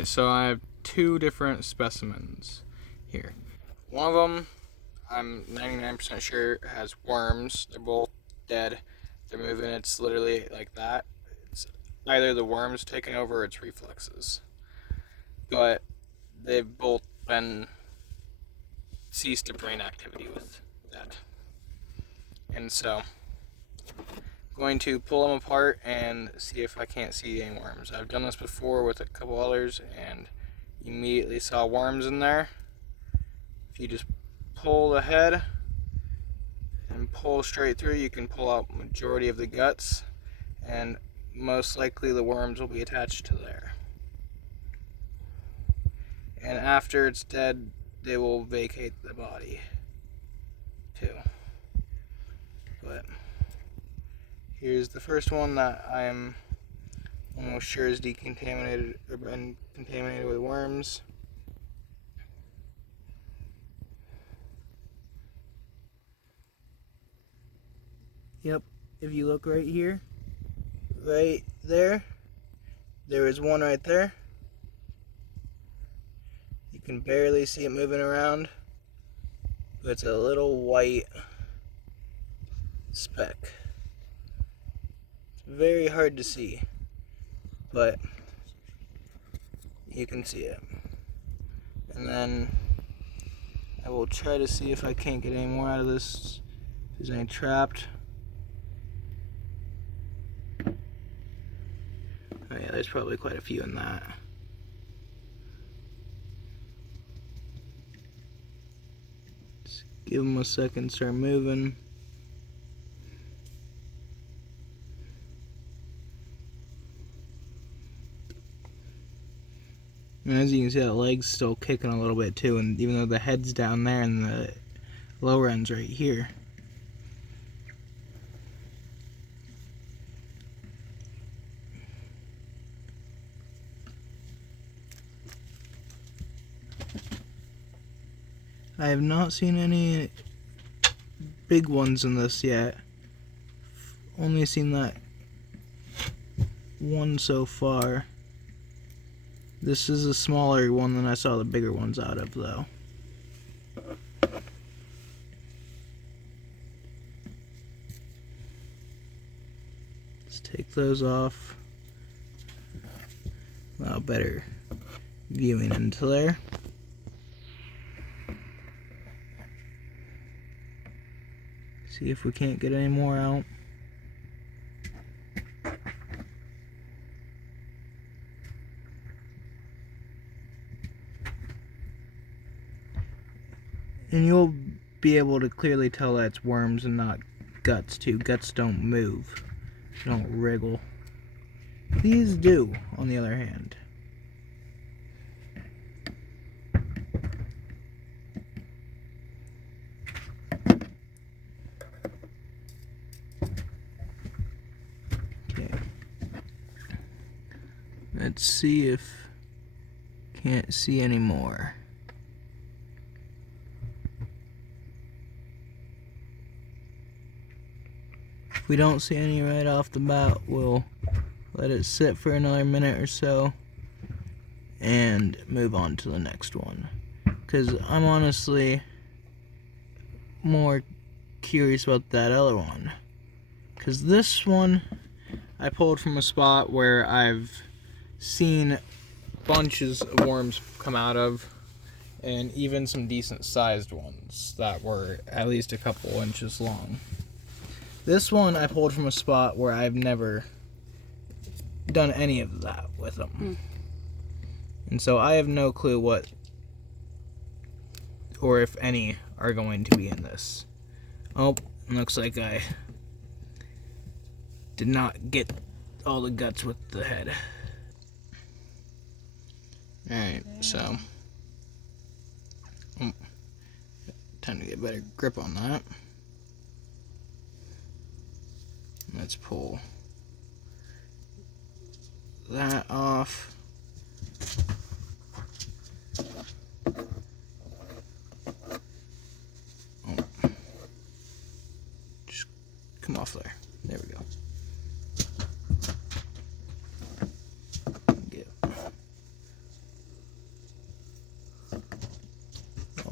Alright, so I have two different specimens here. One of them, I'm 99% sure, has worms. They're both dead. They're moving. It's literally like that. It's either the worms taking over or it's reflexes. But they've both been ceased to brain activity with that. And so, going to pull them apart and see if I can't see any worms. I've done this before with a couple others and immediately saw worms in there. If you just pull the head and pull straight through, you can pull out majority of the guts, and most likely the worms will be attached to there. And after it's dead, they will vacate the body too. But here's the first one that I am almost sure is decontaminated or been contaminated with worms. Yep, if you look right here, right there is one right there. You can barely see it moving around, but it's a little white speck. It's very hard to see, but you can see it. And then I will try to see if I can't get any more out of this. If there's any trapped. Oh yeah, there's probably quite a few in that. Just give them a second, start moving. And as you can see, that leg's still kicking a little bit too, and even though the head's down there and the lower end's right here. I have not seen any big ones in this yet. Only seen that one so far. This is a smaller one than I saw the bigger ones out of, though. Let's take those off. Well, better viewing into there. See if we can't get any more out. And you'll be able to clearly tell that's worms and not guts too. Guts don't move, they don't wriggle. These do, on the other hand. Okay. Let's see if can't see any more. If we don't see any right off the bat, we'll let it sit for another minute or so and move on to the next one. Because I'm honestly more curious about that other one. Because this one I pulled from a spot where I've seen bunches of worms come out of, and even some decent sized ones that were at least a couple inches long. This one I pulled from a spot where I've never done any of that with them. And so I have no clue what or if any are going to be in this. Oh, looks like I did not get all the guts with the head. Alright, so time to get a better grip on that. Let's pull that off. Oh. Just come off there. There we go.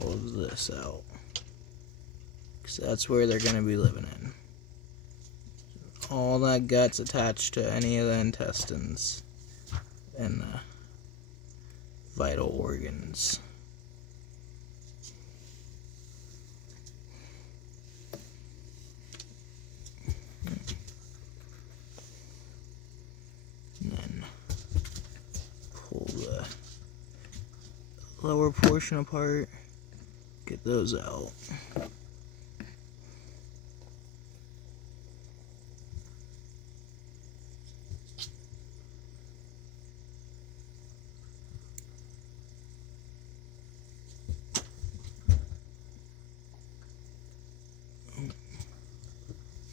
all of this out, because that's where they're going to be living in. All that gut's attached to any of the intestines and vital organs. And then pull the lower portion apart, get those out.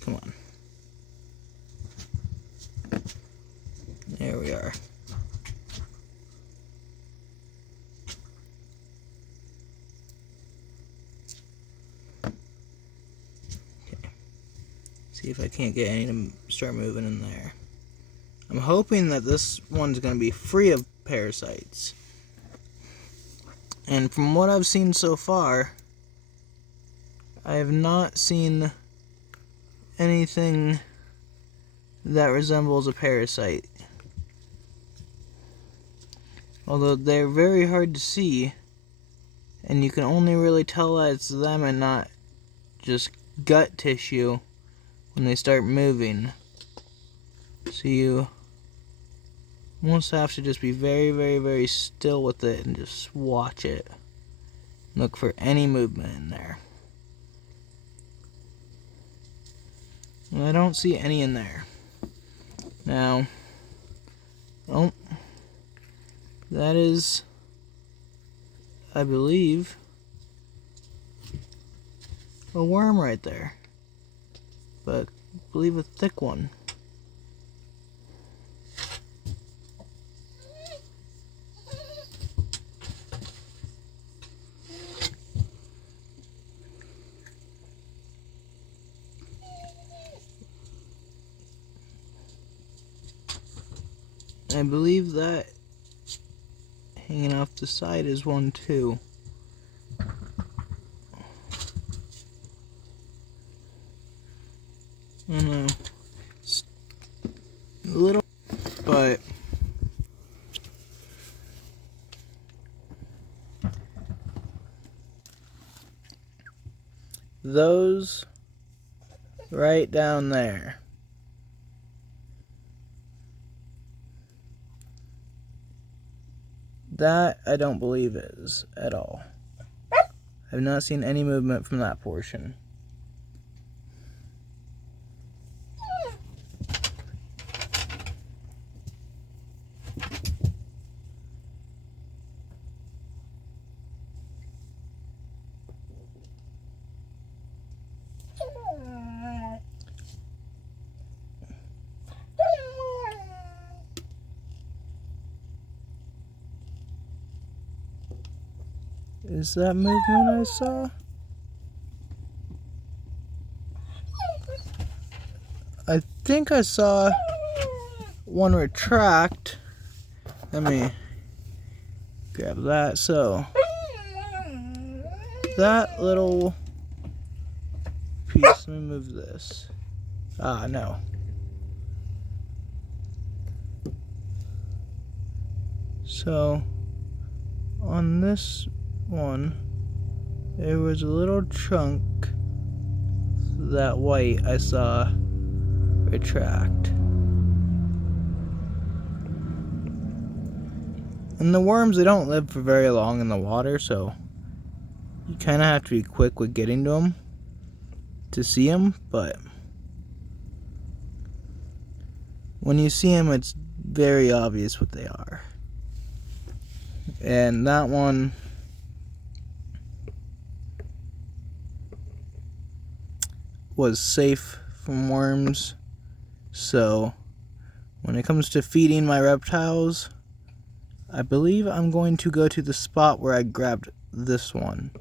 Come on. There we are. Okay. See if I can't get any to start moving in there. I'm hoping that this one's going to be free of parasites. And from what I've seen so far, I have not seen anything that resembles a parasite. Although they're very hard to see, and you can only really tell that it's them and not just gut tissue when they start moving. So you almost have to just be very, very, very still with it and just watch it. Look for any movement in there. I don't see any in there. Now, oh, that is, I believe, a worm right there. But I believe a thick one. I believe that hanging off the side is one too. I don't know. It's a little, but those right down there, that I don't believe is at all. I've not seen any movement from that portion. Is that movement I saw? I think I saw one retract. Let me grab that. So that little piece, let me move this. Ah, no. So on this one, there was a little chunk, that white I saw retract. And the worms, they don't live for very long in the water, so you kind of have to be quick with getting to them to see them, but when you see them, it's very obvious what they are. And that one, was safe from worms. So when it comes to feeding my reptiles, I believe I'm going to go to the spot where I grabbed this one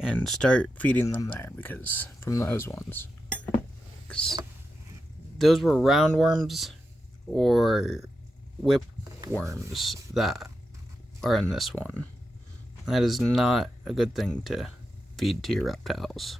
and start feeding them there, because from those ones, 'cause those were roundworms or whipworms that are in this one. That is not a good thing to feed to your reptiles.